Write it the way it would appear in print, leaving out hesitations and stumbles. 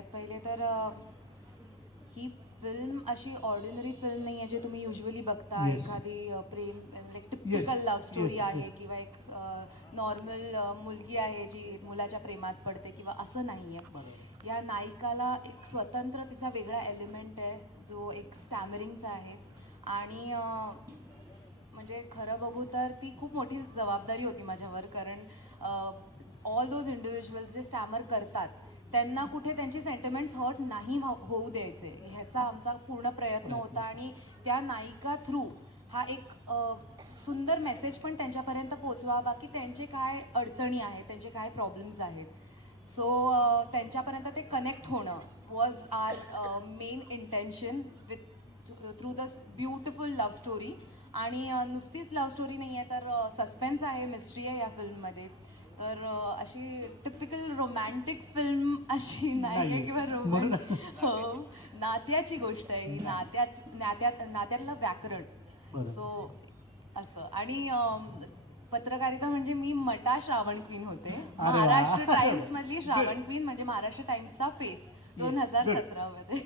सगळ्यात पहिले तर ही फिल्म अशी ऑर्डिनरी फिल्म नाही आहे जे तुम्ही युजली बघता. Yes. एखादी प्रेम like typical Yes. Love story Yes, आहे yes. किंवा एक नॉर्मल मुलगी आहे जी मुलाच्या प्रेमात पडते किंवा असं नाही आहे. या नायिकाला एक स्वतंत्र तिचा वेगळा एलिमेंट आहे जो एक स्टॅमरिंगचा आहे आणि म्हणजे खरं बघू तर ती खूप मोठी जबाबदारी होती माझ्यावर, कारण ऑल दोज इंडिव्हिज्युअल्स जे स्टॅमर करतात त्यांना कुठे त्यांची सेंटिमेंट्स हर्ट नाही होऊ द्यायचे ह्याचा आमचा पूर्ण प्रयत्न होता आणि त्या नायिका थ्रू हा एक सुंदर मेसेज पण त्यांच्यापर्यंत पोचवा, बाकी त्यांचे काय अडचणी आहेत, त्यांचे काय प्रॉब्लेम्स आहेत, सो त्यांच्यापर्यंत ते कनेक्ट होणं was our main intention with through the beautiful love story. आणि नुसतीच लव्ह स्टोरी नाही आहे तर सस्पेन्स आहे, मिस्ट्री आहे या फिल्ममध्ये. तर अशी टिपिकल रोमॅन्टिक फिल्म अशी नाही आहे किंवा हो, नात्याची गोष्ट आहे, नात्यातलं व्याकरण. सो असं. आणि पत्रकारिता म्हणजे मी मटा श्रावण क्वीन होते, महाराष्ट्र टाइम्स मधली श्रावण क्वीन, म्हणजे महाराष्ट्र टाइम्सचा फेस 2017 मध्ये.